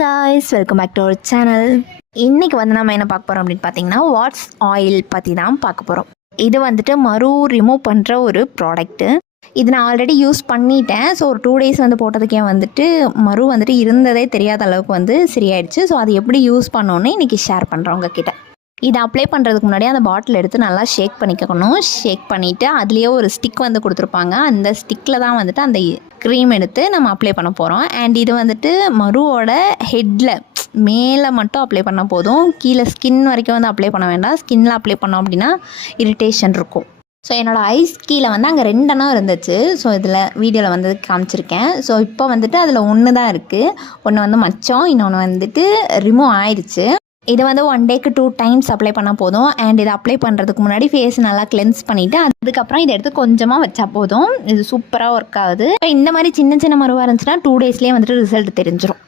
Guys, welcome back to our channel. இன்றைக்கி வந்து நம்ம என்ன பார்க்க போகிறோம் அப்படின்னு பார்த்தீங்கன்னா, வாட்ஸ் ஆயில் பற்றி தான் பார்க்க போகிறோம். இது வந்துட்டு மறு ரிமூவ் பண்ணுற ஒரு ப்ராடக்ட்டு. இது நான் ஆல்ரெடி யூஸ் பண்ணிட்டேன். ஸோ ஒரு 2 days வந்து போட்டதுக்கே வந்துட்டு மறு வந்துட்டு இருந்ததே தெரியாத அளவுக்கு வந்து சரியாயிடுச்சு. ஸோ அது எப்படி யூஸ் பண்ணோன்னு இன்றைக்கி ஷேர் பண்ணுறேன் உங்ககிட்ட. இதை அப்ளை பண்ணுறதுக்கு முன்னாடி அந்த பாட்டில் எடுத்து நல்லா ஷேக் பண்ணிக்கணும். ஷேக் பண்ணிவிட்டு அதுலேயே ஒரு ஸ்டிக் வந்து கொடுத்துருப்பாங்க. அந்த ஸ்டிக்கில் தான் வந்துட்டு அந்த க்ரீம் எடுத்து நம்ம அப்ளை பண்ண போகிறோம். அண்ட் இது வந்துட்டு மருவோட ஹெட்டில் மேலே மட்டும் அப்ளை பண்ணால் போதும். கீழே ஸ்கின் வரைக்கும் வந்து அப்ளை பண்ண வேண்டாம். ஸ்கின்னில் அப்ளை பண்ணோம் அப்படின்னா இரிட்டேஷன் இருக்கும். ஸோ என்னோடய ஐஸ் கீழே வந்து அங்கே 2 எண்ணம் இருந்துச்சு. ஸோ இதில் வீடியோவில் வந்து காமிச்சிருக்கேன். ஸோ இப்போ வந்துட்டு அதில் 1 தான் இருக்குது. ஒன்று வந்து மச்சம், இன்னொன்று வந்துட்டு ரிமூவ் ஆயிடுச்சு. இது வந்து 1 dayக்கு 2 times அப்ளை பண்ணால் போதும். அண்ட் இதை அப்ளை பண்ணுறதுக்கு முன்னாடி ஃபேஸ் நல்லா கிளென்ஸ் பண்ணிவிட்டு அதுக்கப்புறம் இதை எடுத்து கொஞ்சமாக வச்சா போதும். இது சூப்பராக ஒர்க் ஆகுது. இந்த மாதிரி சின்ன சின்ன மருவாக இருந்துச்சுன்னா 2 daysலேயே வந்துட்டு ரிசல்ட் தெரிஞ்சிடும்.